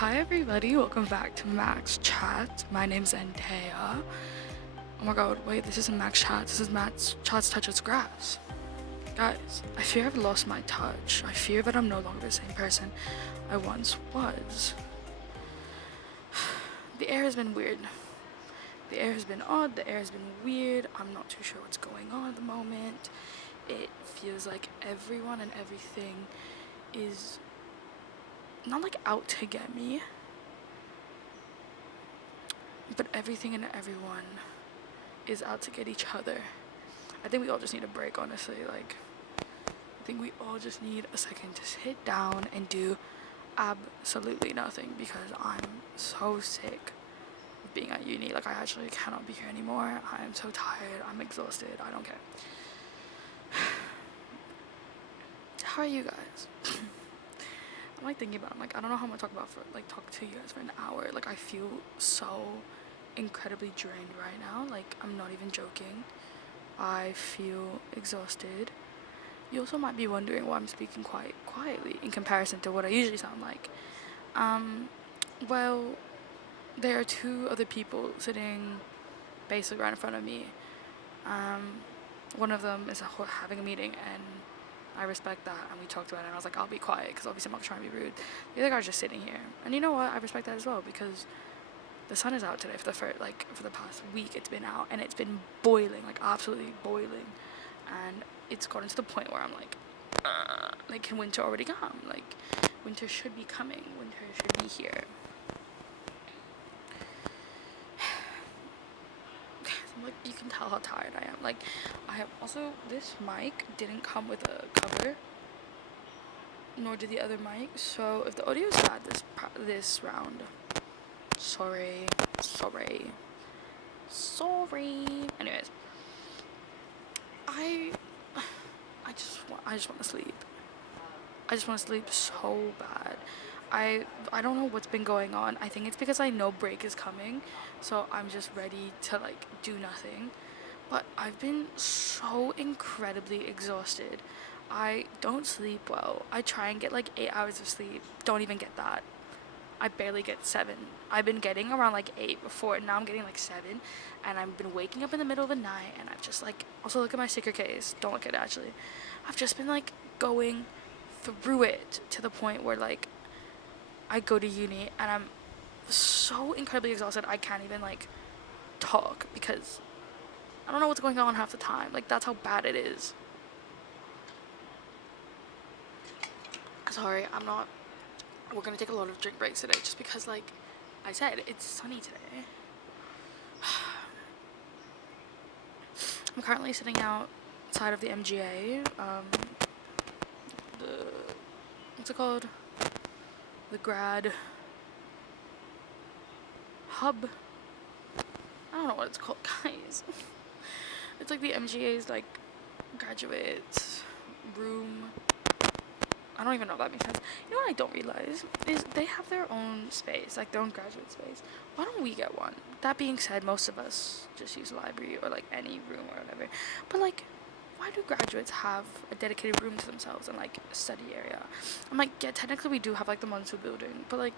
Hi everybody, welcome back to MACS Chat. My name's Anthea. Oh my god, wait, this isn't MACS Chat, this is MACS Chat's Touches Grass. Guys, I fear I've lost my touch. I fear that I'm no longer the same person I once was. The air has been weird. The air has been odd, the air has been weird. I'm not too sure what's going on at the moment. It feels like everyone and everything is not like out to get me, but everything and everyone is out to get each other. I think we all just need a break, honestly. I think we all just need a second to sit down and do absolutely nothing because I'm so sick of being at uni. I actually cannot be here anymore. I am so tired. I'm exhausted. I don't care. How are you guys? I'm thinking about it. I don't know how I'm gonna talk to you guys for an hour. I feel so incredibly drained right now. I'm not even joking. I feel exhausted. You also might be wondering why I'm speaking quite quietly in comparison to what I usually sound like. Well, there are two other people sitting basically right in front of me. One of them is having a meeting, and I respect that, and we talked about it, and I was like, I'll be quiet, because obviously I'm not trying to be rude. The other guy's just sitting here, and you know what, I respect that as well, because the sun is out today for the past week. It's been out, and it's been boiling, absolutely boiling, and it's gotten to the point where I'm can winter already come? Winter should be coming, winter should be here. You can tell how tired I am. I have also, this mic didn't come with a cover, nor did the other mic, so if the audio is bad this round, sorry. Anyways, I just want to sleep. I just want to sleep so bad. I don't know what's been going on. I think it's because I know break is coming, so I'm just ready to do nothing. But I've been so incredibly exhausted. I don't sleep well. I try and get 8 hours of sleep. Don't even get that. I barely get 7. I've been getting around 8 before, and now I'm getting 7. And I've been waking up in the middle of the night, and I've just also look at my sticker case. Don't look at it actually. I've just been going through it to the point where I go to uni and I'm so incredibly exhausted I can't even talk because I don't know what's going on half the time. That's how bad it is. Sorry, we're gonna take a lot of drink breaks today just because I said, it's sunny today. I'm currently sitting outside of the MGA, what's it called? The grad hub. I don't know what it's called, guys. It's the MGA's graduate room. I don't even know if that makes sense. You know what I don't realize is they have their own space, their own graduate space. Why don't we get one? That being said, most of us just use the library or any room or whatever. But why do graduates have a dedicated room to themselves and a study area? I'm yeah, technically we do have the Monsu building, but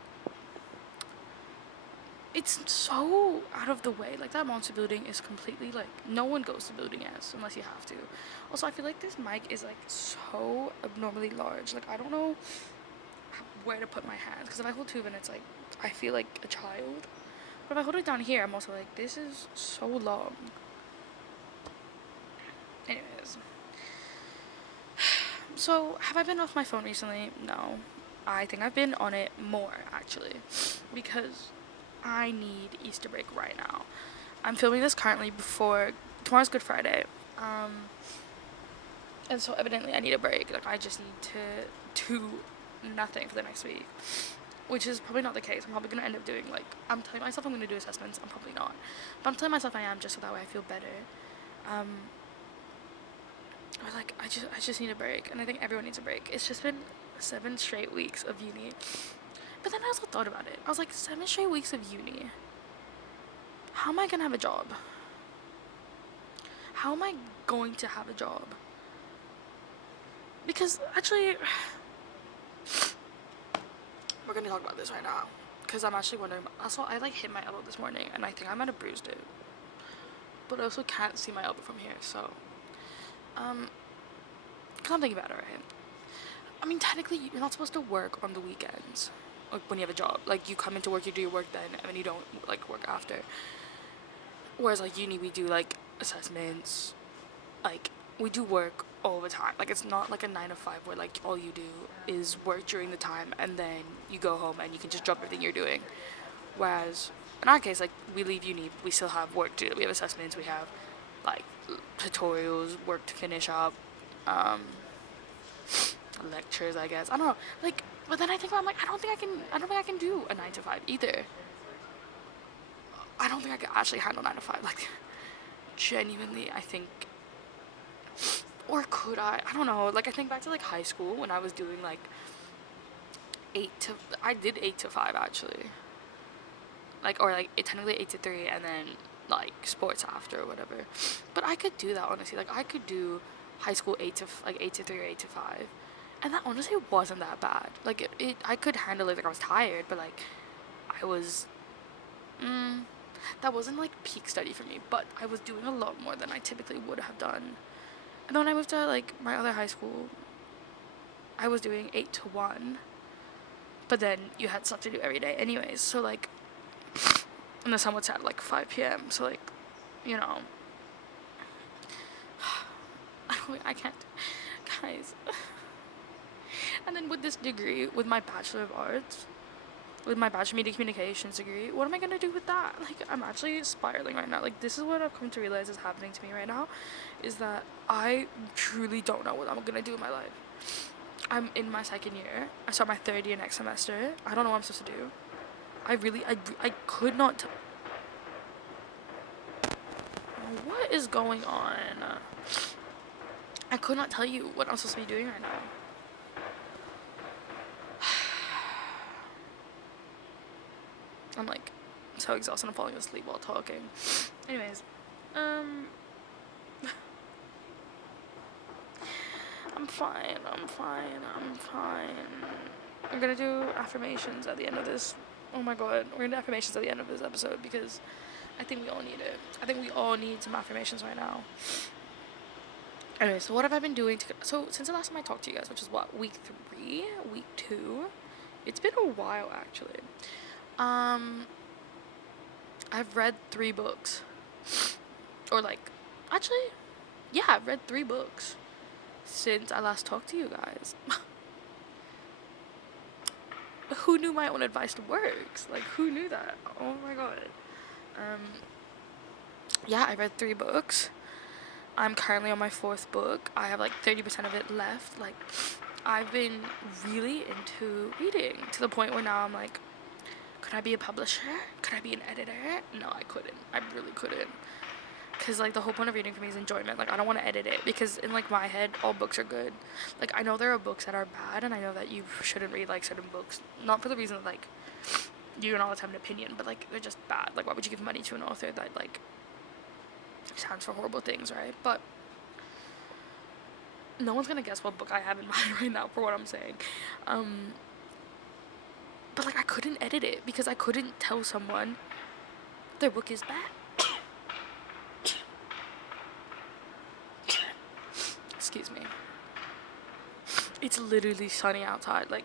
it's so out of the way. That Monster building is completely no one goes to building S unless you have to. Also, I feel this mic is so abnormally large. I don't know where to put my hands, because if I hold two, then it's I feel like a child. But if I hold it down here, I'm also this is so long. Anyways, so have I been off my phone recently? No, I think I've been on it more actually, because I need Easter break right now. I'm filming this currently before tomorrow's Good Friday, and so evidently I need a break. I just need to do nothing for the next week, which is probably not the case. I'm probably gonna end up doing I'm telling myself I'm gonna do assessments. I'm probably not, but I'm telling myself I am, just so that way I feel better. I just need a break, and I think everyone needs a break. It's just been 7 straight weeks of uni. But then I also thought about it. I was 7 straight weeks of uni. How am I gonna have a job? How am I going to have a job? Because actually, we're gonna talk about this right now. because I'm actually wondering. Also, I like hit my elbow this morning, and I think I might have bruised it. But I also can't see my elbow from here, so cause I'm thinking about it, right? I mean, technically, you're not supposed to work on the weekends, like when you have a job. Like you come into work, you do your work then, and then you don't like work after. Whereas like uni, we do like assessments, like we do work all the time. Like it's not like a 9 to 5 where like all you do is work during the time and then you go home and you can just drop everything you're doing. Whereas in our case, like we leave uni, we still have work to do. We have assessments, we have like tutorials, work to finish up, lectures, I guess. I don't know. Like, but then I think I'm like, I don't think I can do a 9 to 5 either. I don't think I could actually handle 9 to 5. Like, genuinely, I think. Or could I? I don't know. Like, I think back to like high school when I was doing like I did 8 to 5 actually. Like, or like technically 8 to 3, and then like sports after or whatever. But I could do that honestly. Like, I could do high school 8 to 3 or 8 to 5, and that honestly wasn't that bad. Like, it I could handle it. Like, I was tired, but like I was. That wasn't like peak study for me, but I was doing a lot more than I typically would have done. And then when I moved to like my other high school, I was doing 8 to 1, but then you had stuff to do every day anyways, so like, and the sun would set at like 5 p.m, so like, you know, I can't, guys. And then with this degree, with my Bachelor of Arts, with my Bachelor of Media Communications degree, what am I gonna do with that? Like, I'm actually spiraling right now. Like, this is what I've come to realize is happening to me right now, is that I truly don't know what I'm gonna do in my life. I'm in my second year. I start my third year next semester. I don't know what I'm supposed to do. I could not. What is going on? I could not tell you what I'm supposed to be doing right now. I'm like so exhausted. I'm falling asleep while talking. Anyways, I'm fine. I'm gonna do affirmations at the end of this. Oh my god, we're gonna do affirmations at the end of this episode because I think we all need it. I think we all need some affirmations right now. Anyway, so what have I been doing? So since the last time I talked to you guys, which is what, week 3, week 2, it's been a while actually. I've read 3 books. Or like, actually, yeah, I've read 3 books since I last talked to you guys. Who knew my own advice works? Like, who knew that? Oh my god. Yeah, I read 3 books. I'm currently on my 4th book. I have like 30% of it left. Like, I've been really into reading to the point where now I'm like, could I be a publisher? Could I be an editor? No, I couldn't. I really couldn't. Because, like, the whole point of reading for me is enjoyment. Like, I don't want to edit it because in, like, my head, all books are good. Like, I know there are books that are bad, and I know that you shouldn't read, like, certain books. Not for the reason that, like, you don't always have an opinion, but, like, they're just bad. Like, why would you give money to an author that, like, stands for horrible things, right? But no one's gonna guess what book I have in mind right now for what I'm saying. But, like, I couldn't edit it because I couldn't tell someone their book is bad. Excuse me. It's literally sunny outside. Like,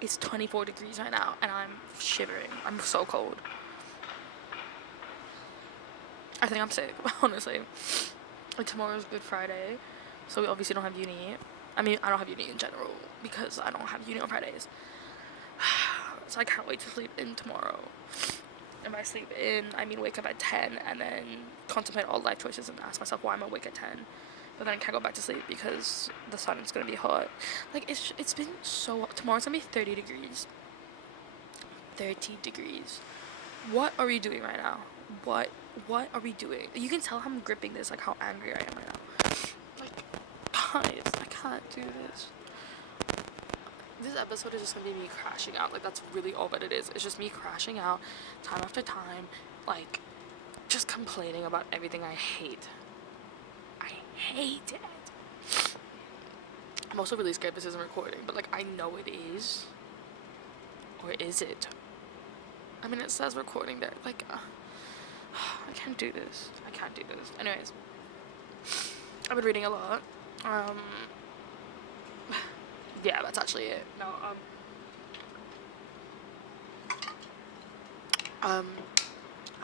it's 24 degrees right now, and I'm shivering. I'm so cold. I think I'm sick, honestly. Like, tomorrow's Good Friday, so we obviously don't have uni. I mean, I don't have uni in general because I don't have uni on Fridays. So I can't wait to sleep in tomorrow. And by sleep in, I mean wake up at 10 and then contemplate all life choices and ask myself why I'm awake at 10. But then I can't go back to sleep because the sun is going to be hot. Like, it's been so hot. Tomorrow's going to be 30 degrees. 30 degrees. What are we doing right now? What are we doing? You can tell how I'm gripping this, like how angry I am right now. Like, guys, I can't do this. This episode is just gonna be me crashing out. Like, that's really all that it is. It's just me crashing out time after time, like, just complaining about everything I hate. I hate it. I'm also really scared this isn't recording, but, like, I know it is. Or Or is it? I mean, it says recording there. Like, I can't do this. I can't do this. Anyways, I've been reading a lot. Yeah, that's actually it. No,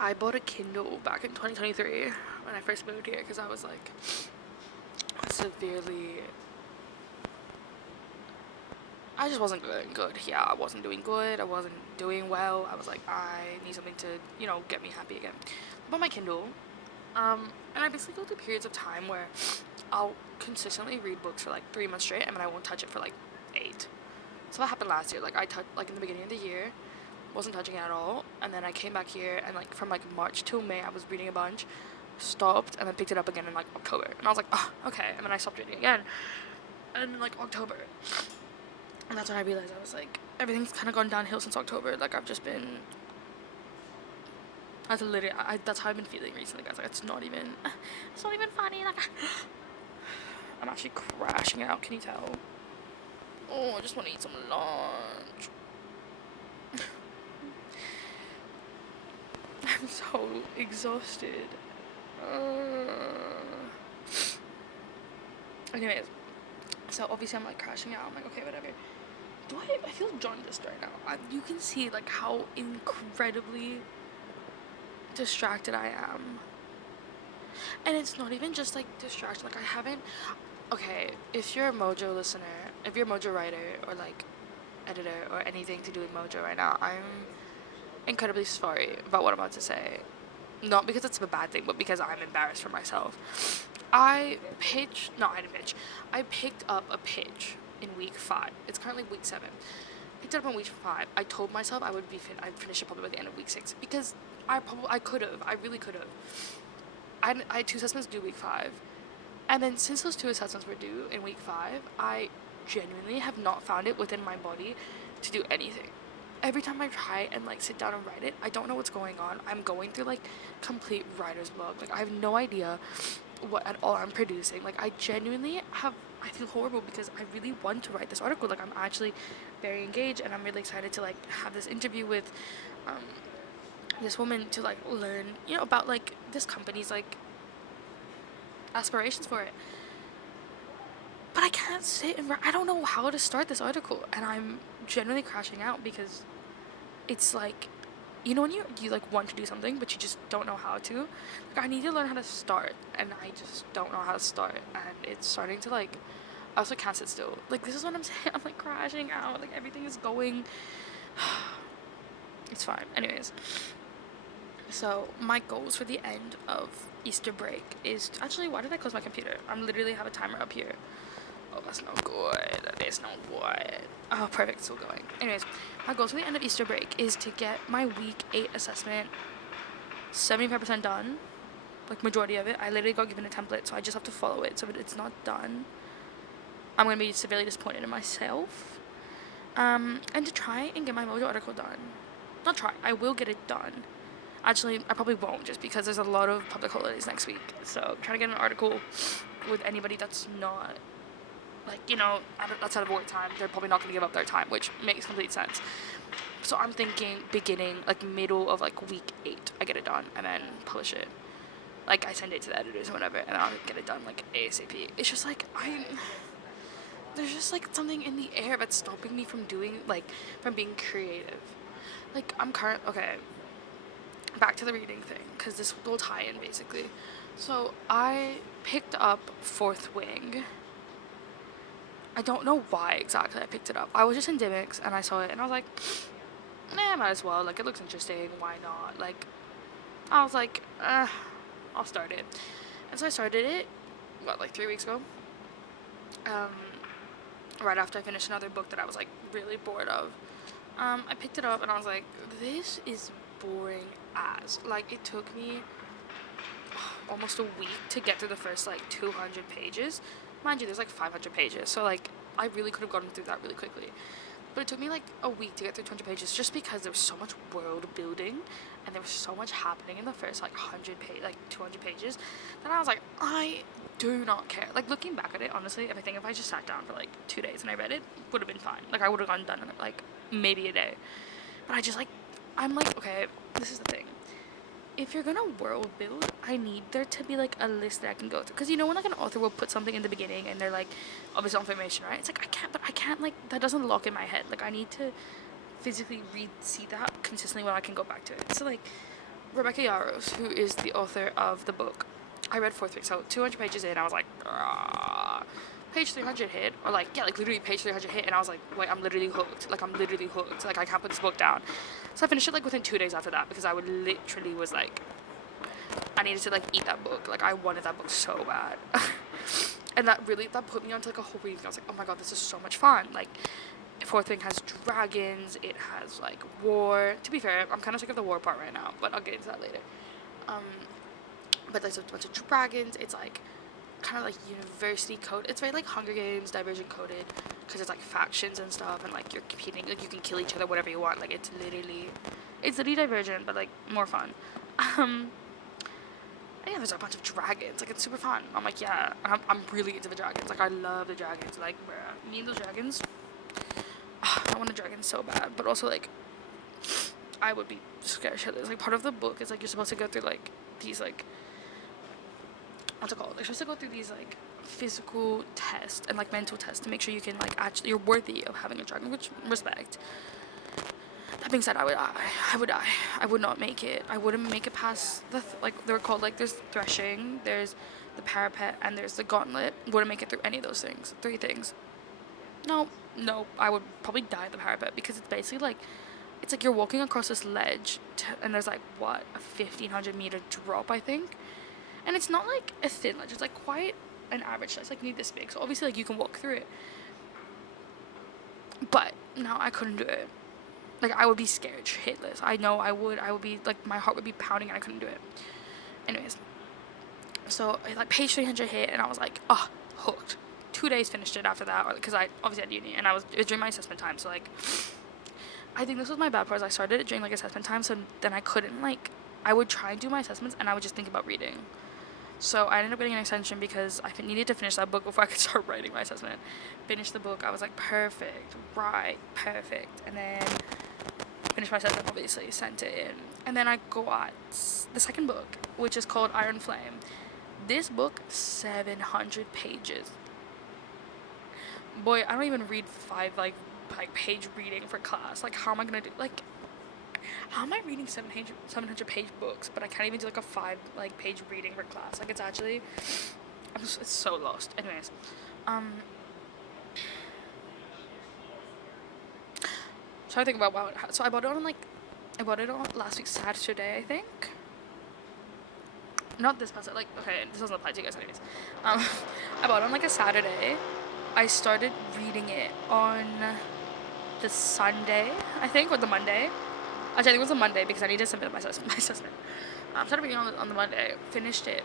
I bought a Kindle back in 2023 when I first moved here because I was like severely. I just wasn't doing good. Yeah, I wasn't doing good. I wasn't doing well. I was like, I need something to, get me happy again. I bought my Kindle, and I basically go through periods of time where I'll consistently read books for like 3 months straight, and then I won't touch it for like 8. So that happened last year. Like I touched like in the beginning of the year, wasn't touching it at all, and then I came back here and like from like March till May I was reading a bunch, stopped, and then picked it up again in like October, and I was like, oh, okay, and then I stopped reading again, and in like October. And that's when I realized I was like, everything's kind of gone downhill since October. Like, I've just been. That's literally. That's how I've been feeling recently, guys. Like, it's not even funny. Like, I'm actually crashing out. Can you tell? Oh, I just want to eat some lunch. I'm so exhausted. Anyways, so obviously I'm like crashing out. I'm like, okay, whatever. I feel jaundiced right now. You can see like how incredibly distracted I am. And it's not even just like distraction. Like I haven't. Okay, if you're a Mojo listener, if you're a Mojo writer or like editor or anything to do with Mojo right now, I'm incredibly sorry about what I'm about to say. Not because it's a bad thing, but because I'm embarrassed for myself. I picked up a pitch in week 5. It's currently week 7. Picked it up in week 5. I told myself I'd finish it probably by the end of week 6 because I really could have. I had 2 assessments due week 5, and then since those 2 assessments were due in week 5, I genuinely have not found it within my body to do anything. Every time I try and like sit down and write it, I don't know what's going on. I'm going through like complete writer's block. Like I have no idea what at all I'm producing. Like I feel horrible because I really want to write this article. Like I'm actually very engaged and I'm really excited to like have this interview with this woman to like learn, about like this company's like aspirations for it. But I can't sit and I don't know how to start this article, and I'm genuinely crashing out because it's like, when you like want to do something but you just don't know how to. Like I need to learn how to start, and I just don't know how to start, and it's starting to like. I also can't sit still. Like this is what I'm saying. I'm like crashing out. Like everything is going. It's fine. Anyways. So my goals for the end of Easter break is actually. Why did I close my computer? I literally have a timer up here. Oh, that's no good. That is no good. Oh, perfect. Still going. Anyways, my goals for the end of Easter break is to get my week 8 assessment 75% done. Like, majority of it. I literally got given a template, so I just have to follow it. So if it's not done, I'm going to be severely disappointed in myself. And to try and get my Mojo article done. Not try. I will get it done. Actually, I probably won't, just because there's a lot of public holidays next week. So, I'm trying to get an article with anybody that's not... Like, outside of work time, they're probably not going to give up their time, which makes complete sense. So I'm thinking middle of, like, week 8, I get it done, and then publish it. Like, I send it to the editors or whatever, and I'll get it done, like, ASAP. It's just, like, there's just, like, something in the air that's stopping me from from being creative. Like, okay, back to the reading thing, because this will tie in, basically. So, I picked up Fourth Wing. I don't know why exactly I picked it up. I was just in Dimmicks and I saw it and I was like, might as well. Like, it looks interesting. Why not? Like, I was like, I'll start it. And so I started it, 3 weeks ago? Right after I finished another book that I was, like, really bored of. I picked it up and I was like, this is boring as. Like, it took me almost a week to get through the first, 200 pages. Mind you, there's 500 pages, so I really could have gotten through that really quickly. But it took me a week to get through 200 pages just because there was so much world building and there was so much happening in the first 200 pages that I was like, I do not care. Looking back at it, honestly, if I just sat down for 2 days and I read it, would have been fine. I would have gotten done in maybe a day. But I just like, I'm like, okay, this is the thing. If you're gonna world build, I need there to be like a list that I can go through. Because you know when like an author will put something in the beginning and they're like, obviously information, right? It's like I can't like, that doesn't lock in my head. Like I need to physically see that consistently when I can go back to it. So like Rebecca Yarros, who is the author of the book, I read fourth week, so 200 pages in, I was like, page 300 hit, or like, yeah, like literally page 300 hit, and I was like, wait, I'm literally hooked. Like, I'm literally hooked. Like, I can't put this book down. So I finished it like within 2 days after that, because I would literally was like, I needed to like eat that book. Like, I wanted that book so bad. And that put me onto like a whole reading. I was like, oh my god, this is so much fun. Like, fourth wing has dragons, it has like war. To be fair, I'm kind of sick of the war part right now, but I'll get into that later. But there's a bunch of dragons. It's like kind of like university code. It's very like Hunger Games diversion coded, because it's like factions and stuff, and like you're competing, like you can kill each other whatever you want. Like it's literally divergent, but like more fun. And yeah, there's a bunch of dragons. Like it's super fun. I'm like, yeah, I'm really into the dragons. Like I love the dragons. Like bruh, me and those dragons. I want a dragon so bad, but also like I would be scared shitless. Like part of the book is like you're supposed to go through like these like, what's it called? You're supposed to go through these like physical tests and like mental tests to make sure you can like actually you're worthy of having a dragon, which respect. That being said, I would die. I would not make it. I wouldn't make it past the like they're called like there's threshing, there's the parapet, and there's the gauntlet. Wouldn't make it through any of those things. 3 things. No, I would probably die at the parapet, because it's basically like, it's like you're walking across this ledge and there's like what, a 1,500-meter drop, I think, and it's not like a thin ledge, it's like quite an average size, like need this big, so obviously like you can walk through it, but no, I couldn't do it. Like I would be scared shitless. I know I would be like, my heart would be pounding and I couldn't do it. Anyways, so like page 300 hit and I was like, oh, hooked. 2 days finished it after that, because I obviously had uni, and it was during my assessment time, so like I think this was my bad part. I started it during like assessment time, so then I couldn't like, I would try and do my assessments and I would just think about reading, so I ended up getting an extension because I needed to finish that book before I could start writing my assessment. Finished the book, I was like perfect, and then finished my assessment, obviously sent it in, and then I got the second book, which is called Iron Flame. This book, 700 pages. Boy, I don't even read 5 like page reading for class. Like how am I gonna do, like how am I reading 700 page books, but I can't even do like a 5 like page reading for class? Like it's actually, it's so lost. Anyways, so I think about wow. So I bought it on last week Saturday, I think. Not this past, like, okay, this doesn't apply to you guys anyways. I bought it on like a Saturday. I started reading it on the Sunday, I think, or the Monday. Actually, I think it was the Monday, because I needed to submit my assessment. Started reading on the Monday, finished it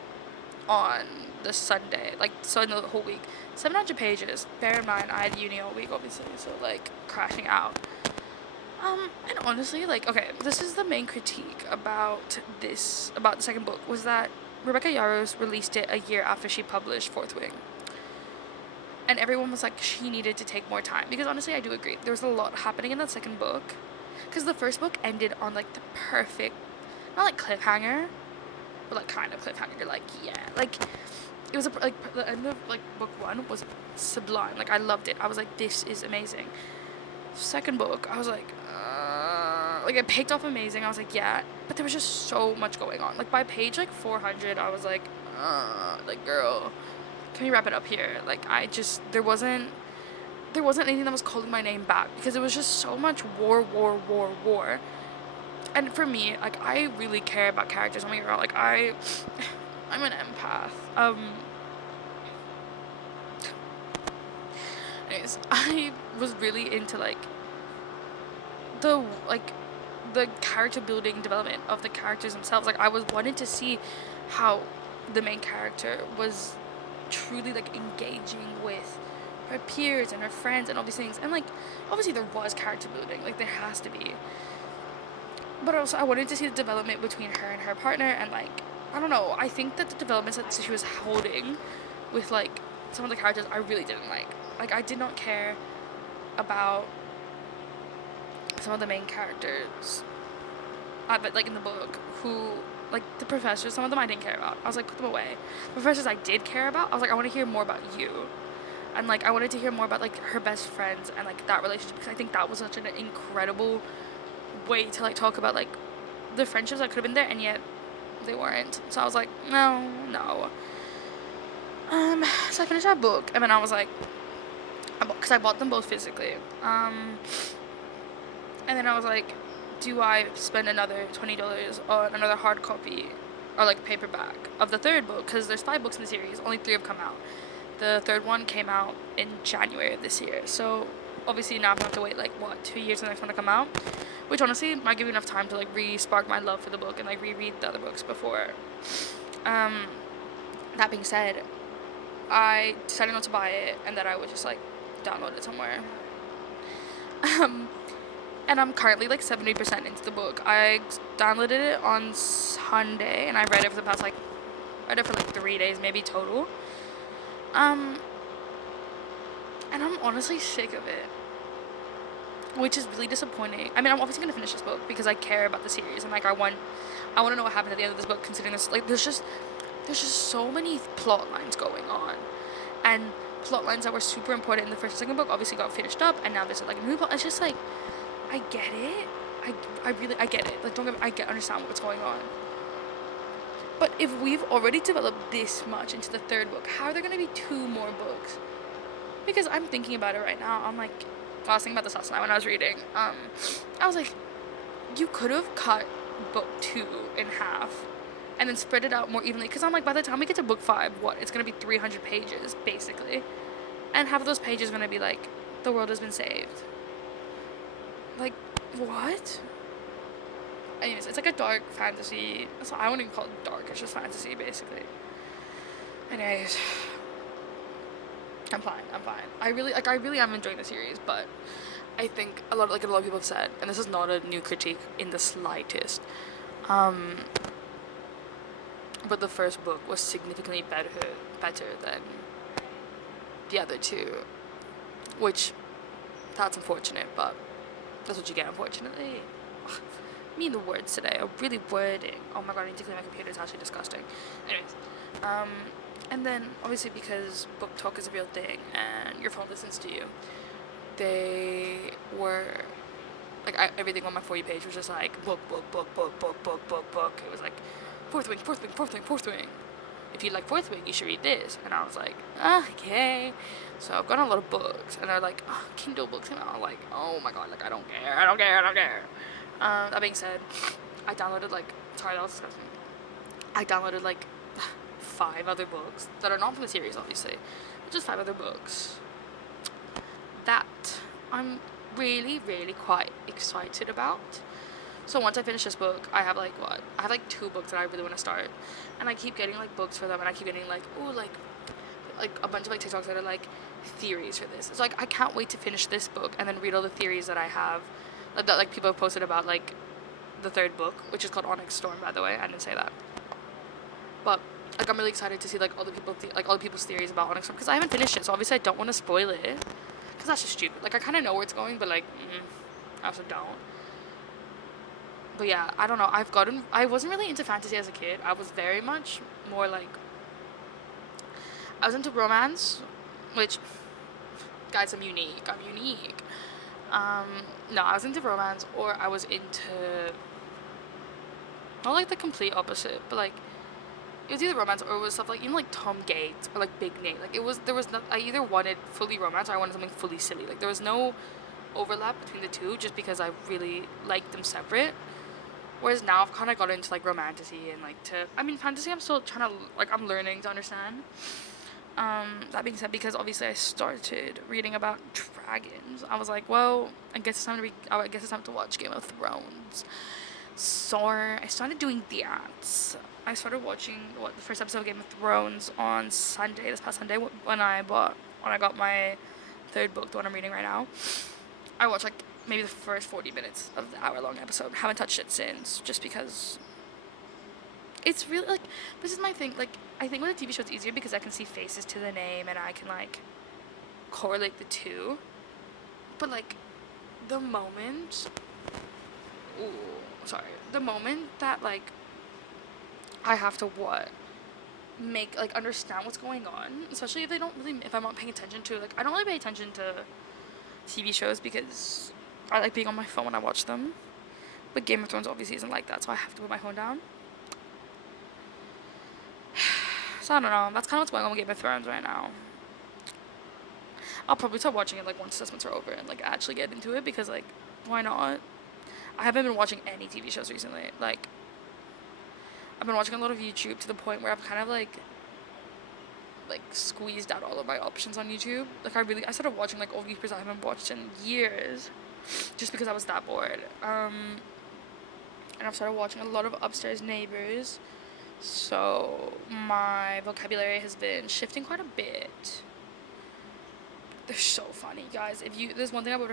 on the Sunday, like, so in the whole week. 700 pages. Bear in mind, I had uni all week, obviously, so, like, crashing out. And honestly, like, okay, this is the main critique about the second book, was that Rebecca Yarros released it a year after she published Fourth Wing. And everyone was like, she needed to take more time. Because honestly, I do agree. There was a lot happening in that second book. Because the first book ended on like the perfect, not like cliffhanger, but like kind of cliffhanger. You're like, yeah. Like, it was like, the end of like book 1 was sublime. Like, I loved it. I was like, this is amazing. Second book, I was like it picked off amazing. I was like, yeah. But there was just so much going on. Like, by page like 400, I was like, girl, can we wrap it up here? Like, there wasn't anything that was calling my name back, because it was just so much war. And for me, like, I really care about characters. I'm like, I'm an empath. Anyways, I was really into like the character building development of the characters themselves. Like, I wanted to see how the main character was truly like engaging with her peers and her friends and all these things, and like obviously there was character building, like there has to be, but also I wanted to see the development between her and her partner, and like I don't know, I think that the developments that she was holding with like some of the characters I really didn't like I did not care about some of the main characters, but like in the book, who, like the professors, some of them I didn't care about. I was like, put them away. The professors I did care about, I was like, I want to hear more about you. And like I wanted to hear more about like her best friends and like that relationship, because I think that was such an incredible way to like talk about like the friendships that could have been there, and yet they weren't. So I was like, no. So I finished that book, and then I was like, because I bought them both physically. And then I was like, do I spend another $20 on another hard copy or like paperback of the third book? Because there's 5 books in the series, only 3 have come out. The third one came out in January of this year, so obviously now I'm gonna have to wait like 2 years for the next one to come out, which honestly might give you enough time to like re-spark my love for the book and like reread the other books before. That being said, I decided not to buy it, and that I would just like download it somewhere. And I'm currently like 70% into the book. I downloaded it on Sunday, and I read it for the past like, read it for like 3 days maybe total. And I'm honestly sick of it, which is really disappointing. I mean, I'm obviously gonna finish this book because I care about the series, and like I want to know what happened at the end of this book, considering this, like there's just so many plot lines going on, and plot lines that were super important in the first and second book obviously got finished up, and now there's like a new plot. It's just like, I get it. I really get it. Like, understand what's going on. But if we've already developed this much into the third book, how are there going to be 2 more books? Because I'm thinking about it right now. I'm like, I was thinking about this last night when I was reading. I was like, you could have cut book 2 in half and then spread it out more evenly. Because I'm like, by the time we get to book 5, it's going to be 300 pages, basically. And half of those pages are going to be like, the world has been saved. Like, what? Anyways, it's like a dark fantasy. So I wouldn't even call it dark. It's just fantasy, basically. Anyways, I'm fine. I really am enjoying the series, but I think a lot of people have said, and this is not a new critique in the slightest, but the first book was significantly better than the other 2, which, that's unfortunate, but that's what you get, unfortunately. Ugh, me and the words today are really wording. Oh my god, I need to clean my computer. It's actually disgusting. Anyways, and then obviously because book talk is a real thing and your phone listens to you, they were like, everything on my For You page was just like book. It was like fourth wing. If you like fourth wing, you should read this. And I was like, okay. So I've gotten a lot of books, and they're like, Kindle books, and I'm like, oh my god, like I don't care. That being said, I downloaded like, sorry, that was disgusting. I downloaded like 5 other books that are not from the series, obviously, but just 5 other books that I'm really quite excited about. So once I finish this book, I have like 2 books that I really want to start, and I keep getting like books for them, and I keep getting like, like a bunch of like TikToks that are like theories for this. It's like, I can't wait to finish this book and then read all the theories that I have that like people have posted about like the third book, which is called Onyx Storm, by the way. I didn't say that, but like I'm really excited to see like all the people's theories about Onyx Storm, because I haven't finished it, so obviously I don't want to spoil it, because that's just stupid. Like I kind of know where it's going, but like I also don't. But yeah, I don't know. I wasn't really into fantasy as a kid. I was very much more like, I was into romance, which, guys, I'm unique. No, I was into romance, or I was into, not like the complete opposite, but like, it was either romance or it was stuff like, like Tom Gates or like Big Nate. Like I either wanted fully romance or I wanted something fully silly. Like there was no overlap between the two, just because I really liked them separate. Whereas now I've kind of got into like romantasy and like fantasy I'm still trying to, like, I'm learning to understand. That being said, because obviously I started reading about dragons, I was like, well, I guess it's time to watch Game of Thrones. So I started doing that. I started watching the first episode of Game of Thrones on this past Sunday, when I got my third book, the one I'm reading right now. I watched like maybe the first 40 minutes of the hour-long episode. Haven't touched it since, just because it's really, like, this is my thing. Like, I think with a TV show it's easier because I can see faces to the name and I can, like, correlate the two. But, like, the moment ooh, sorry. The moment that, like, I have to make, like, understand what's going on, especially if if I'm not paying attention to, like, I don't really pay attention to TV shows because I like being on my phone when I watch them. But Game of Thrones obviously isn't like that, so I have to put my phone down. So I don't know. That's kind of what's going on with Game of Thrones right now. I'll probably start watching it, like, once assessments are over and, like, actually get into it because, like, why not? I haven't been watching any TV shows recently. Like, I've been watching a lot of YouTube to the point where I've kind of, like, squeezed out all of my options on YouTube. Like, I started watching, like, old YouTubers I haven't watched in years just because I was that bored. And I've started watching a lot of Upstairs Neighbors, so my vocabulary has been shifting quite a bit. They're so funny, guys. There's one thing I would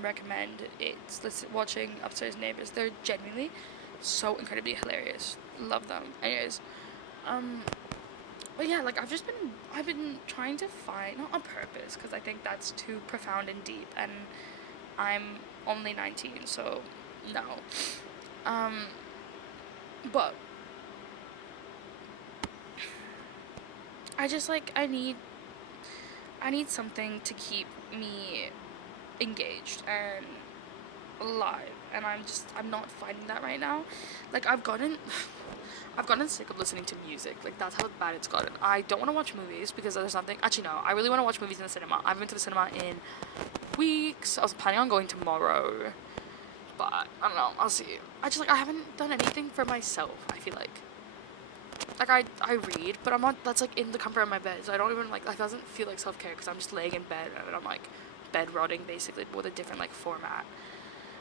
recommend, it's watching Upstairs Neighbors. They're genuinely so incredibly hilarious. Love them. Anyways, but yeah, like, I've been trying to find, not on purpose, because I think that's too profound and deep, and I'm only 19, so no. But I just, like, I need something to keep me engaged and alive, and I'm not finding that right now. Like, I've gotten sick of listening to music. Like, that's how bad it's gotten. I don't want to watch movies because there's nothing. Actually, no, I really want to watch movies in the cinema. I haven't been to the cinema in weeks. I was planning on going tomorrow, but I don't know. I'll see. I haven't done anything for myself, I feel like. Like, I read, but I'm not, that's, like, in the comfort of my bed, so I don't even, like, that doesn't feel like self-care, because I'm just laying in bed, and I'm, like, bed rotting, basically, but with a different, like, format.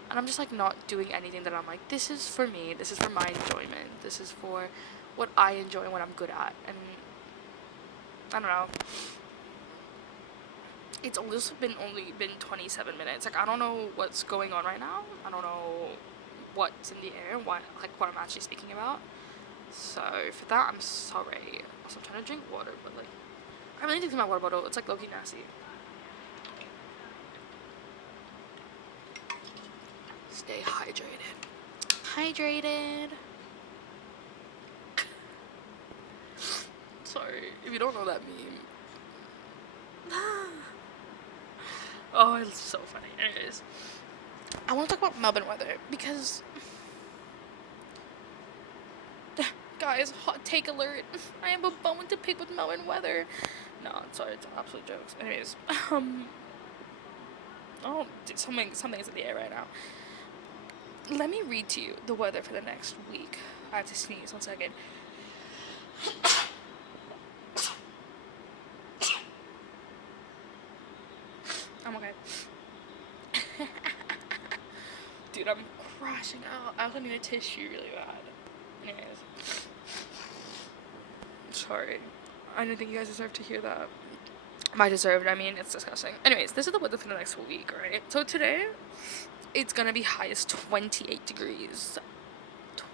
And I'm just, like, not doing anything that I'm, like, this is for me, this is for my enjoyment, this is for what I enjoy and what I'm good at, and I don't know. It's only been 27 minutes. Like, I don't know what's going on right now. I don't know what's in the air, what I'm actually speaking about. So for that, I'm sorry. Also, I'm trying to drink water, but, like, I really need to clean my water bottle. It's, like, low-key nasty. Stay hydrated. Hydrated. Sorry, if you don't know that meme. Oh, it's so funny. Anyways, I want to talk about Melbourne weather because, guys, hot take alert. I have a bone to pick with Melbourne weather. No, sorry, it's absolute jokes. Anyways, oh, something's in the air right now. Let me read to you the weather for the next week. I have to sneeze 1 second. I'm okay. Dude, I'm crashing out. I also need a tissue really bad. Anyways. Sorry. I don't think you guys deserve to hear that. By deserved, I mean, it's disgusting. Anyways, this is the weather for the next week, right? So today, it's gonna be highest 28 degrees.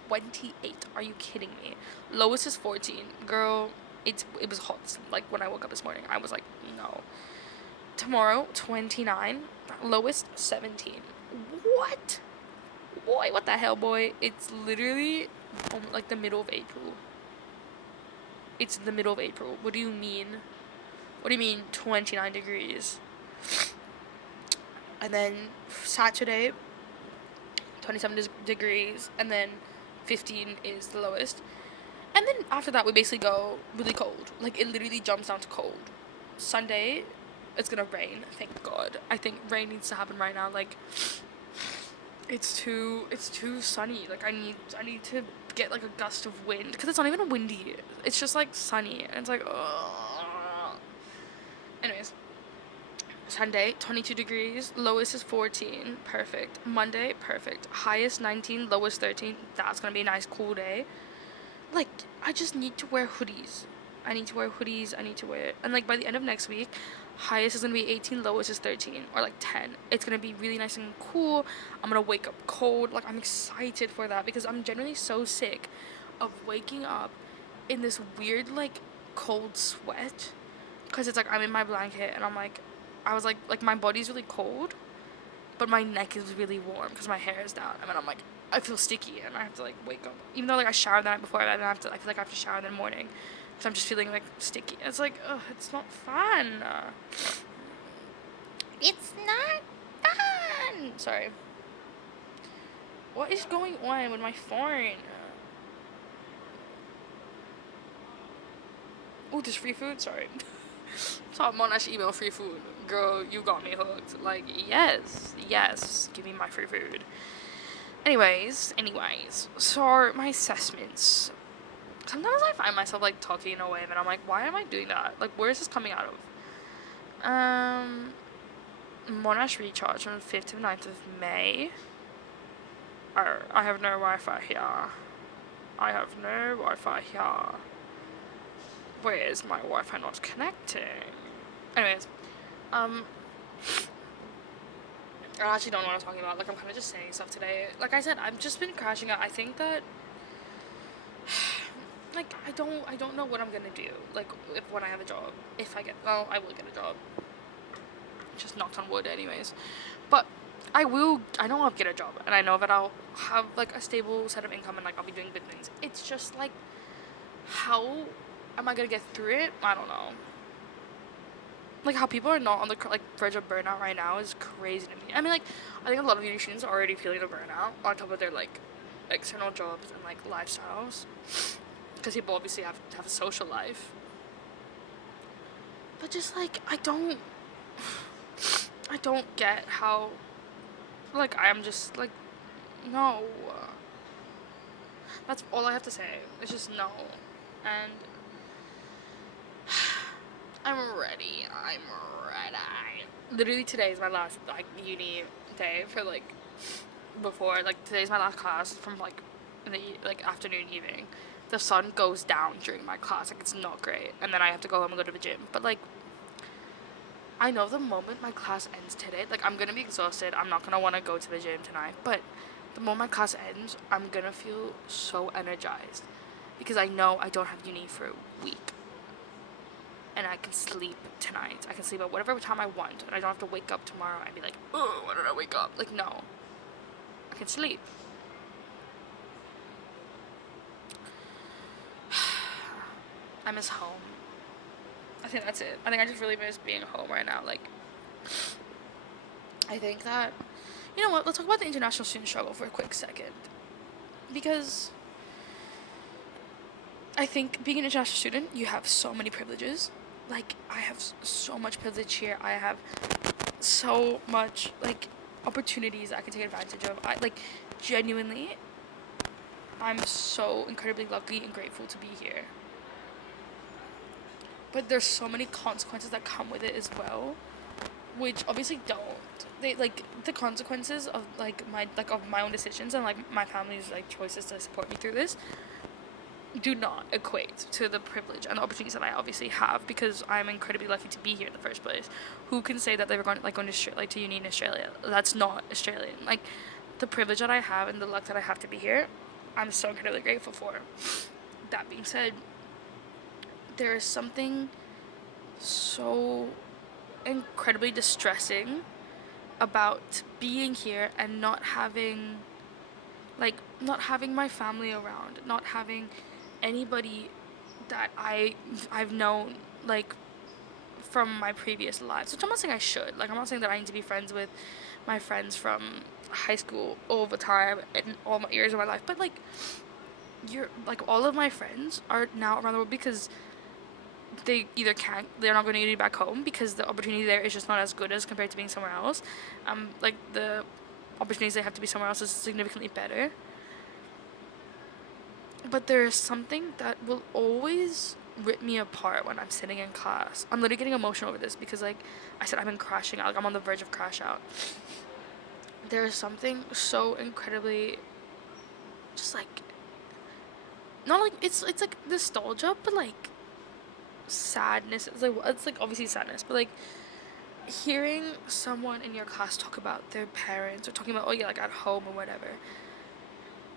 28. Are you kidding me? Lowest is 14. Girl, it was hot. Like, when I woke up this morning, I was like, no. Tomorrow, 29. Lowest, 17. What? Boy, what the hell, boy? It's literally, like, the middle of April. It's the middle of April. What do you mean? What do you mean 29 degrees? And then Saturday, 27 degrees, and then 15 is the lowest. And then after that, we basically go really cold. Like, it literally jumps down to cold. Sunday, it's gonna rain. Thank God. I think rain needs to happen right now. Like, it's too sunny. Like, I need to get, like, a gust of wind, because it's not even windy. It's just, like, sunny, and it's like, ugh. Anyways, Sunday, 22 degrees, lowest is 14, perfect. Monday, perfect. Highest 19, lowest 13. That's gonna be a nice cool day. Like, I just need to wear hoodies. I need to wear, and, like, by the end of next week, highest is gonna be 18, lowest is 13, or, like, 10. It's gonna be really nice and cool. I'm gonna wake up cold. Like, I'm excited for that, because I'm generally so sick of waking up in this weird, like, cold sweat, because it's like I'm in my blanket, and I'm like, I was like my body's really cold, but my neck is really warm because my hair is down. And then I'm like, I feel sticky, and I have to like wake up. Even though like I showered the night before, I feel like I have to shower in the morning, so I'm just feeling like sticky. It's like, ugh, it's not fun. It's not fun. Sorry. What is going on with my phone? Oh, there's free food? Sorry. Top Monash email free food. Girl, you got me hooked. Like, yes. Give me my free food. Anyways. So, my assessments. Sometimes I find myself, like, talking in a way, and I'm like, why am I doing that? Like, where is this coming out of? Monash recharge on the 5th to 9th of May. I have no Wi-Fi here. Where is my Wi-Fi not connecting? Anyways, I actually don't know what I'm talking about. Like, I'm kind of just saying stuff today. Like I said, I've just been crashing out. I think that, like, I don't know what I'm gonna do. Like, when I have a job. I will get a job. Just knocked on wood anyways. But I know I'll get a job. And I know that I'll have, like, a stable set of income and, like, I'll be doing good things. It's just, like, how am I gonna get through it? I don't know. Like, how people are not on the, like, verge of burnout right now is crazy to me. I mean, like, I think a lot of uni students are already feeling the burnout on top of their, like, external jobs and, like, lifestyles. Because people obviously have to have a social life. But just, like, I don't get how, like, I'm just, like, no. That's all I have to say. It's just no. And I'm ready. Literally today is my last, like, uni day for, like, before, like, today's my last class from, like, in the, like, afternoon, evening. The sun goes down during my class. Like, it's not great. And then I have to go home and go to the gym. But, like, I know the moment my class ends today, like, I'm gonna be exhausted. I'm not gonna want to go to the gym tonight. But the moment my class ends, I'm gonna feel so energized. Because I know I don't have uni for a week. And I can sleep tonight. I can sleep at whatever time I want. And I don't have to wake up tomorrow and be like, oh, why did I wake up? Like, no. I can sleep. I miss home. I think that's it. I think I just really miss being home right now. Like, I think that, you know what, let's talk about the international student struggle for a quick second. Because I think being an international student, you have so many privileges. Like, I have so much privilege here. I have so much, like, opportunities I can take advantage of. Genuinely, I'm so incredibly lucky and grateful to be here. But there's so many consequences that come with it as well, which obviously don't. They, like, the consequences of, like, my own decisions and, like, my family's, like, choices to support me through this do not equate to the privilege and the opportunities that I obviously have, because I'm incredibly lucky to be here in the first place. Who can say that they were going to uni in Australia? That's not Australian. Like, the privilege that I have and the luck that I have to be here, I'm so incredibly grateful for. That being said, there is something so incredibly distressing about being here and not having my family around, not having anybody that I've known, like, from my previous lives, which I'm not saying I should. Like, I'm not saying that I need to be friends with my friends from high school all the time in all my years of my life, but, like, all of my friends are now around the world because they're not going to uni back home because the opportunity there is just not as good as compared to being somewhere else. Like, the opportunities they have to be somewhere else is significantly better. But there's something that will always rip me apart when I'm sitting in class. I'm literally getting emotional over this because, like I said, I've been crashing out. Like, I'm on the verge of crash out. There's something so incredibly just, like, not like, it's like nostalgia, but, like, sadness. It's like obviously sadness, but, like, hearing someone in your class talk about their parents or talking about, like, at home or whatever,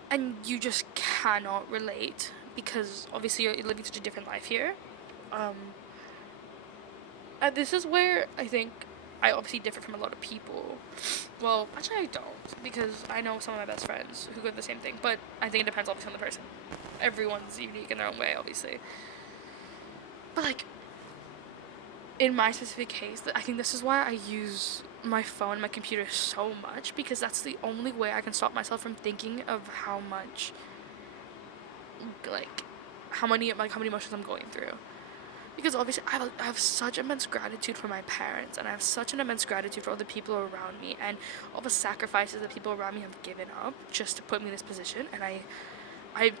and you just cannot relate because obviously you're living such a different life here. And this is where I think I obviously differ from a lot of people. Well, actually, I don't, because I know some of my best friends who go through the same thing, but I think it depends obviously on the person. Everyone's unique in their own way, obviously. But, like, in my specific case, I think this is why I use my phone and my computer so much, because that's the only way I can stop myself from thinking of how much, like, how many emotions I'm going through. Because obviously I have such immense gratitude for my parents, and I have such an immense gratitude for all the people around me, and all the sacrifices that people around me have given up just to put me in this position, and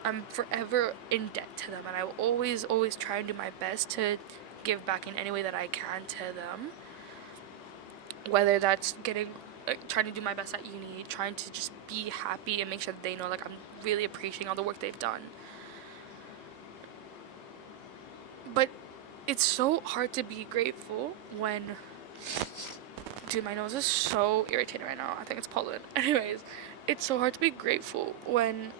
I'm forever in debt to them, and I will always try and do my best to give back in any way that I can to them, whether that's getting, like, trying to do my best at uni, trying to just be happy and make sure that they know, like, I'm really appreciating all the work they've done. But it's so hard to be grateful when, dude, my nose is so irritated right now. I think it's pollen. Anyways, it's so hard to be grateful when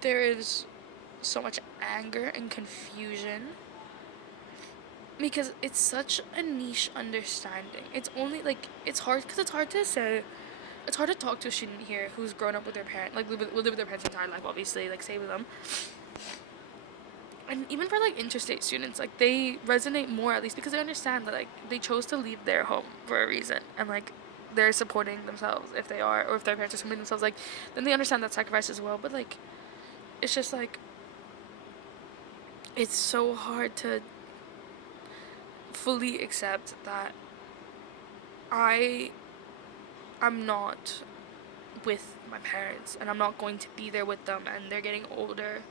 there is so much anger and confusion, because it's such a niche understanding. It's only, like, it's hard because it's hard to say, it's hard to talk to a student here who's grown up with their parent, like, live with their parents' entire life, obviously, like, stay with them. And even for, like, interstate students, like, they resonate more, at least because they understand that, like, they chose to leave their home for a reason, and, like, they're supporting themselves if they are, or if their parents are supporting themselves, like, then they understand that sacrifice as well. But, like, it's just, like, it's so hard to fully accept that I'm not with my parents, and I'm not going to be there with them, and they're getting older,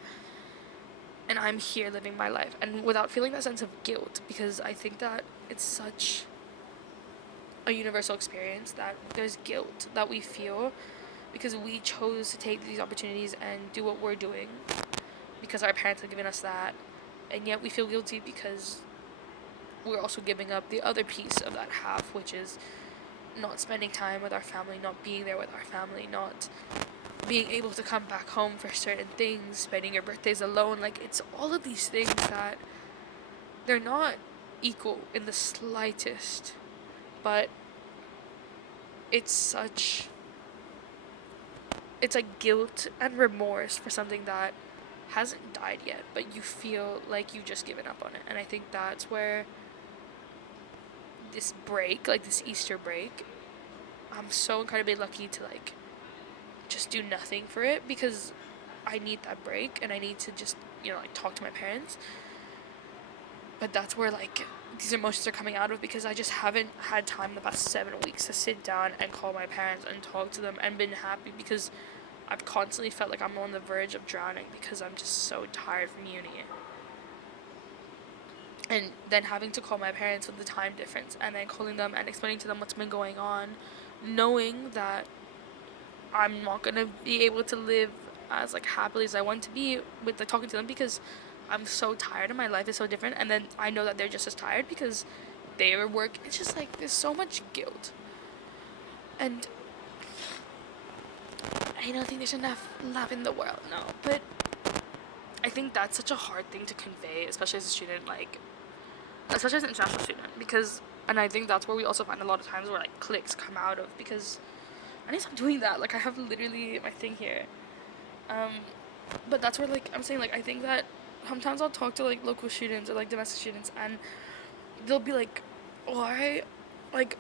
and I'm here living my life, and without feeling that sense of guilt, because I think that it's such a universal experience that there's guilt that we feel because we chose to take these opportunities and do what we're doing because our parents have given us that, and yet we feel guilty because we're also giving up the other piece of that half, which is not spending time with our family, not being there with our family, not being able to come back home for certain things, spending your birthdays alone. Like, it's all of these things that they're not equal in the slightest, but it's like guilt and remorse for something that hasn't died yet, but you feel like you've just given up on it. And I think that's where this break, like this Easter break, I'm so incredibly lucky to, like, just do nothing for it, because I need that break and I need to just, like, talk to my parents. But that's where, like, these emotions are coming out of, because I just haven't had time the past 7 weeks to sit down and call my parents and talk to them and been happy, because I've constantly felt like I'm on the verge of drowning because I'm just so tired from uni. And then having to call my parents with the time difference, and then calling them and explaining to them what's been going on, knowing that I'm not going to be able to live as, like, happily as I want to be with, like, talking to them, because I'm so tired and my life is so different. And then I know that they're just as tired because they are work. It's just, like, there's so much guilt. And I don't think there's enough love in the world, no. But I think that's such a hard thing to convey, especially as a student, like, especially as an international student, because, and I think that's where we also find a lot of times where, like, cliques come out of, because I need to stop doing that. Like, I have literally my thing here. But that's where, like, I'm saying, like, I think that sometimes I'll talk to, like, local students or, like, domestic students, and they'll be like, why, like,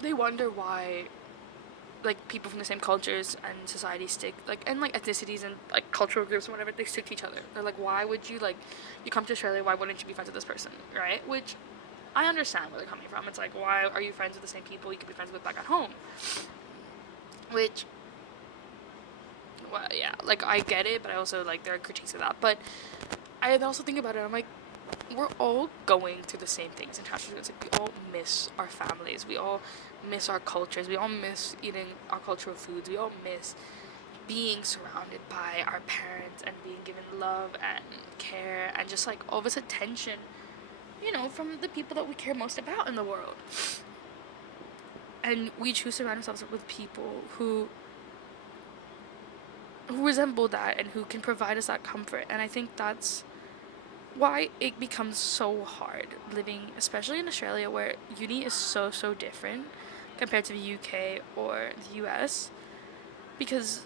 they wonder why, like, people from the same cultures and societies stick, like, and, like, ethnicities and, like, cultural groups and whatever, they stick to each other. They're like, why would you, like, you come to Australia, why wouldn't you be friends with this person, right? Which I understand where they're coming from. It's like, why are you friends with the same people you could be friends with back at home? Which, well, yeah, like, I get it, but I also, like, there are critiques of that. But I also think about it, I'm like, we're all going through the same things in international students. Like, we all miss our families, we all miss our cultures, we all miss eating our cultural foods, we all miss being surrounded by our parents and being given love and care and just, like, all this attention, from the people that we care most about in the world. And we choose to surround ourselves with people who resemble that and who can provide us that comfort. And I think that's why it becomes so hard living, especially in Australia, where uni is so different compared to the UK or the US. Because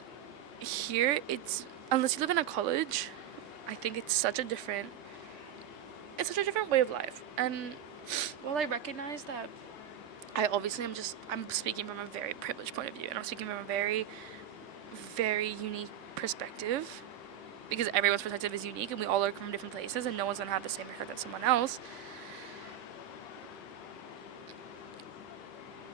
here, it's, unless you live in a college, I think it's such a different way of life. And while I recognize that, I'm speaking from a very privileged point of view, and I'm speaking from a very unique perspective, because everyone's perspective is unique and we all are from different places and no one's going to have the same perspective as someone else.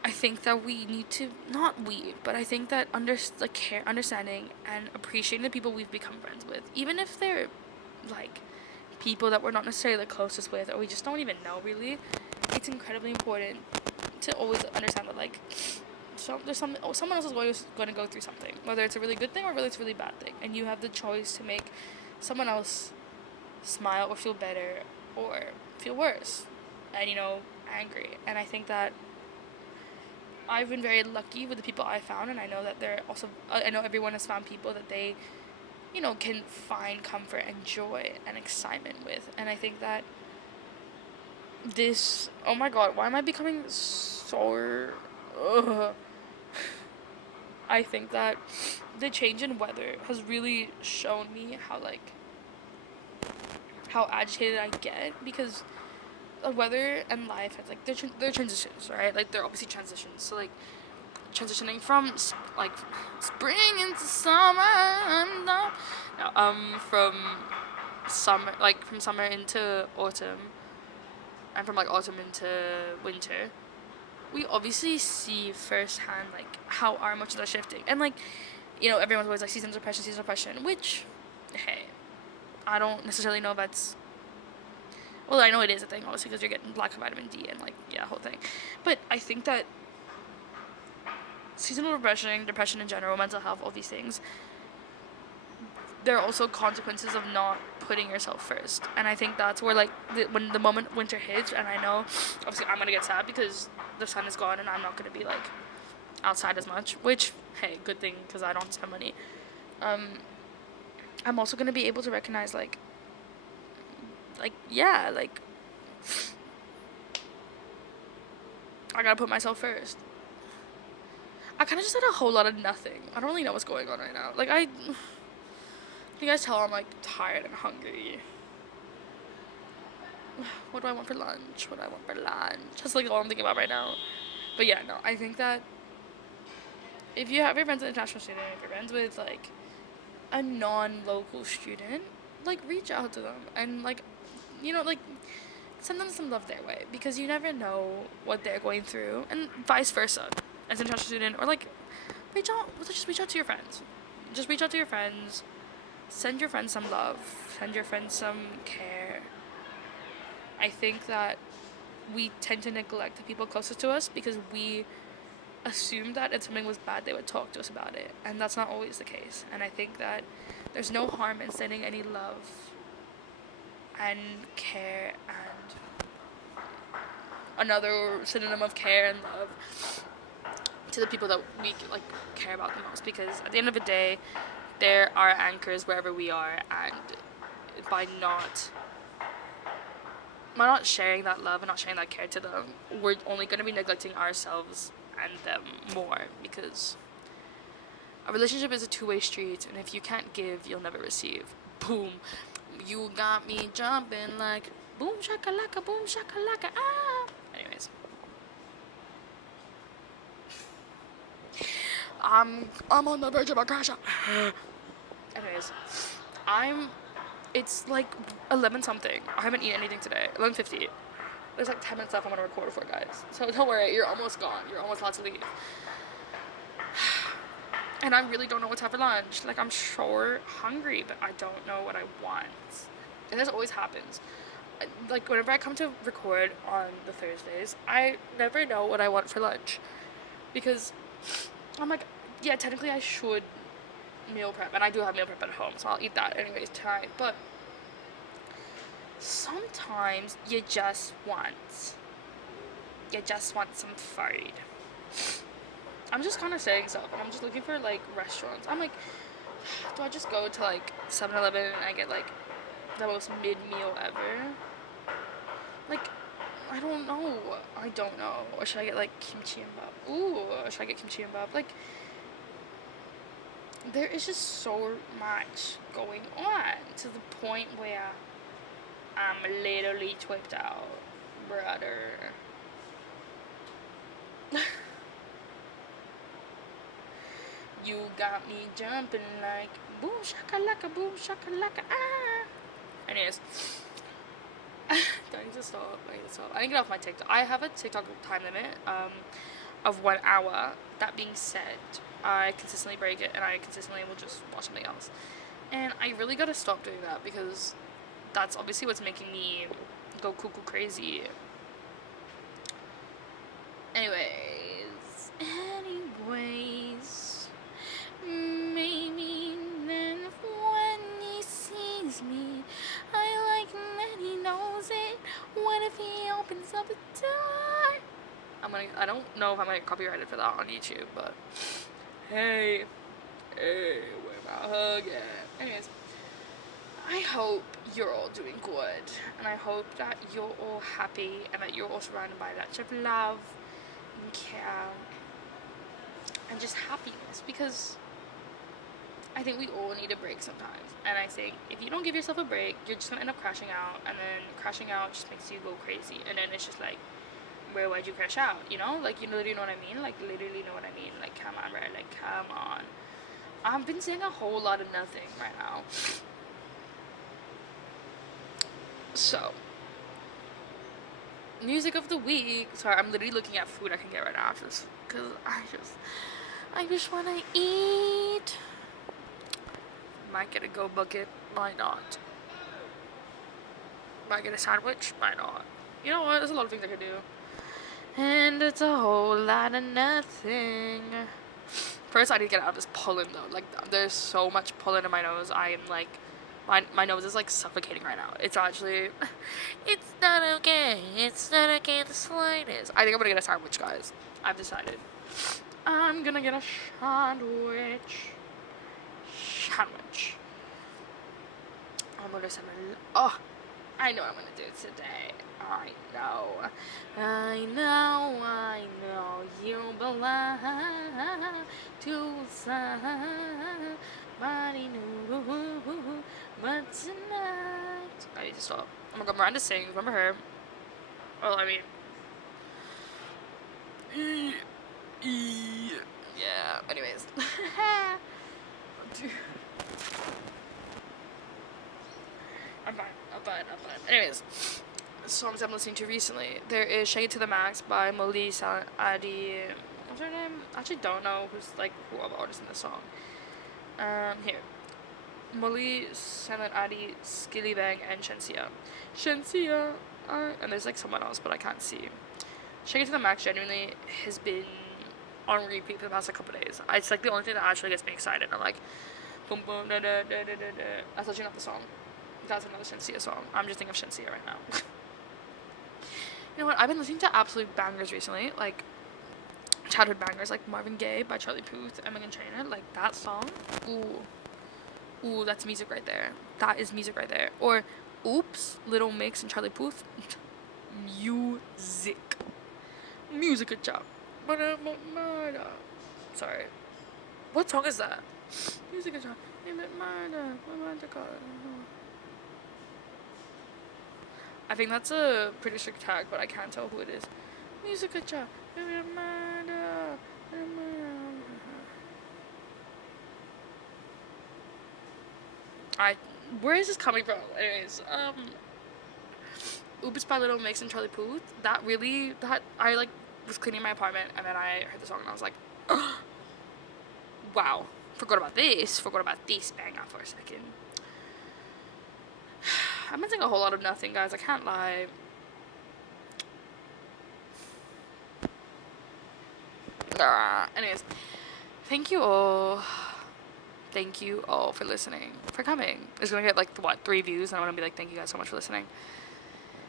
I think that we need to, not we, but I think that understanding and appreciating the people we've become friends with, even if they're like people that we're not necessarily the closest with or we just don't even know really, it's incredibly important to always understand that like someone else is going to go through something, whether it's a really good thing or whether it's a really bad thing, and you have the choice to make someone else smile or feel better or feel worse and angry. And I think that I've been very lucky with the people I found, and I know that I know everyone has found people that they can find comfort and joy and excitement with. And I think that oh my god, why am I becoming so I think that the change in weather has really shown me how agitated I get, because the weather and life has like they're transitions, right? Like they're obviously transitions. So like transitioning from like spring into summer, from summer into autumn, and from like autumn into winter, we obviously see firsthand like how our emotions are shifting. And like everyone's always like seasonal depression, which, hey, I don't necessarily know if that's, well, I know it is a thing obviously because you're getting lack of vitamin D and like whole thing. But I think that seasonal depression in general, mental health, all these things, there are also consequences of not putting yourself first. And I think that's where like when the moment winter hits, and I know obviously I'm gonna get sad because the sun is gone and I'm not gonna be like outside as much, which, hey, good thing because I don't spend money. I'm also gonna be able to recognize like I gotta put myself first. I kind of just said a whole lot of nothing. I don't really know what's going on right now. Like you guys tell I'm like tired and hungry. What do I want for lunch? That's like all I'm thinking about right now. But yeah, no, I think that if you have your friends with an international student, if you're friends with like a non-local student, like reach out to them and like send them some love their way, because you never know what they're going through, and vice versa. As an international student, or like just reach out to your friends. Just reach out to your friends. Send your friends some love. Send your friends some care. I think that we tend to neglect the people closest to us because we assume that if something was bad, they would talk to us about it. And that's not always the case. And I think that there's no harm in sending any love and care, and another synonym of care and love to the people that we like care about the most, because at the end of the day, there are anchors wherever we are, and by not sharing that love and not sharing that care to them, we're only going to be neglecting ourselves and them more, because a relationship is a two-way street, and if you can't give, you'll never receive. Boom. You got me jumping like boom shakalaka, ah. Anyways, I'm on the verge of a crash out. Anyways, it's like 11 something. I haven't eaten anything today. 11:50. There's like 10 minutes left I'm gonna record for, guys. So don't worry, you're almost gone. You're almost allowed to leave. And I really don't know what to have for lunch. Like, I'm sure hungry, but I don't know what I want. And this always happens. Like, whenever I come to record on the Thursdays, I never know what I want for lunch. Because I'm like, yeah, technically I should meal prep. And I do have meal prep at home, so I'll eat that anyways tonight. But sometimes you just want some food. I'm just kind of saying stuff, and I'm just looking for like restaurants. I'm like, do I just go to like 7-Eleven and I get like the most mid meal ever. Like, I don't know. Or should I get like kimchi and bap? Ooh, or should I get kimchi and bap? Like, there is just so much going on to the point where I'm literally tripped out, brother. You got me jumping like boom shakalaka, ah. Anyways, I need to stop. I need to get off my TikTok. I have a TikTok time limit of 1 hour. That being said, I consistently break it and I consistently will just watch something else. And I really gotta stop doing that because that's obviously what's making me go cuckoo crazy. Anyways, maybe then when he sees me, I like that he knows it. What if he opens up the door? I don't know if I'm gonna get copyrighted for that on YouTube, but hey, where my hug at? Anyways, I hope you're all doing good, and I hope that you're all happy, and that you're all surrounded by lots of love and care, and just happiness, because I think we all need a break sometimes, and I think if you don't give yourself a break, you're just gonna end up crashing out, and then crashing out just makes you go crazy, and then it's just like, why'd you crash out, you know? Like, you literally know what I mean? Like, literally know what I mean? Like, come on, bro, like, come on. I've been saying a whole lot of nothing right now. So, music of the week. Sorry, I'm literally looking at food I can get right now, just because I just want to eat. Might get a go bucket, might not. Might get a sandwich, might not. You know what? There's a lot of things I could do. And it's a whole lot of nothing. First, I need to get out of this pollen, though. Like, there's so much pollen in my nose. I am, like, my nose is, like, suffocating right now. It's actually, it's not okay. It's not okay the slightest. I think I'm gonna get a sandwich, guys. I've decided. I'm gonna get a sandwich. I'm gonna send I know what I'm gonna do today. I know you belong to somebody new, but tonight I need to stop. Oh my god, Miranda sings. Remember her? Well, I mean, yeah. Anyways, I'm fine. Anyways, songs I'm listening to recently. There is "Shake It to the Max" by Molly Adi. What's her name? I actually don't know who are the artists in this song. Here. Molly Silent Adi, Skilly Bang, and Shensia. And there's someone else, but I can't see. "Shake It to the Max" genuinely has been on repeat for the past couple days. It's the only thing that actually gets me excited. I'm like, boom boom da da da da da da. That's actually not the song. That's another Shensia song. I'm just thinking of Shensia right now. You know what? I've been listening to absolute bangers recently, like childhood bangers, like Marvin Gaye by Charlie Puth and Meghan Trainor. Like that song. Ooh, that's music right there. That is music right there. Or Oops, Little Mix and Charlie Puth. Music a job. Sorry. What song is that? Music a job. I think that's a pretty strict tag, but I can't tell who it is. Music a job. Where is this coming from? Anyways, Oops by Little Mix and Charlie Puth. I was cleaning my apartment and then I heard the song and I was like, oh, wow, forgot about this bang out for a second. I've been saying a whole lot of nothing, guys, I can't lie. Anyways, thank you all for listening, for coming. It's gonna get 3 views, and I'm gonna be like, thank you guys so much for listening.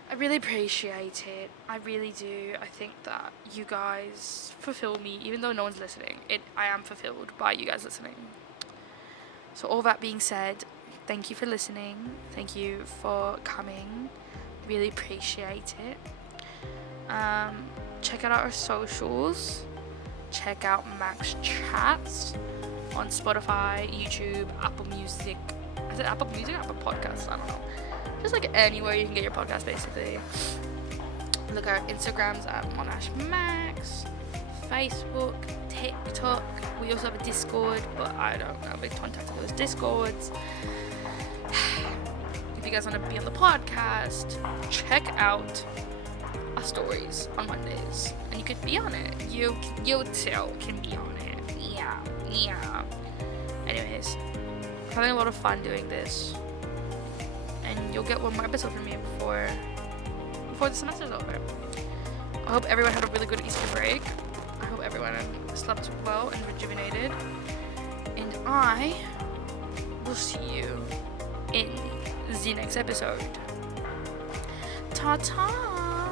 I really appreciate it. I really do. I think that you guys fulfill me, even though no one's listening. I am fulfilled by you guys listening. So all that being said, thank you for listening. Thank you for coming. Really appreciate it. Check out our socials. Check out MACS Chats on Spotify, YouTube, Apple Music. Is it Apple Music or Apple Podcasts? I don't know. Just like anywhere you can get your podcast, basically. Look at our Instagrams at @MonashMax, Facebook, TikTok. We also have a Discord, but I don't know big contact with those Discords. If you guys want to be on the podcast, check out our stories on Mondays, and you could be on it. You too can be on it. Yeah. Anyways, having a lot of fun doing this, and you'll get one more episode from me before the semester's over. I hope everyone had a really good Easter break. I hope everyone slept well and rejuvenated. And I will see you in the next episode. Ta-ta!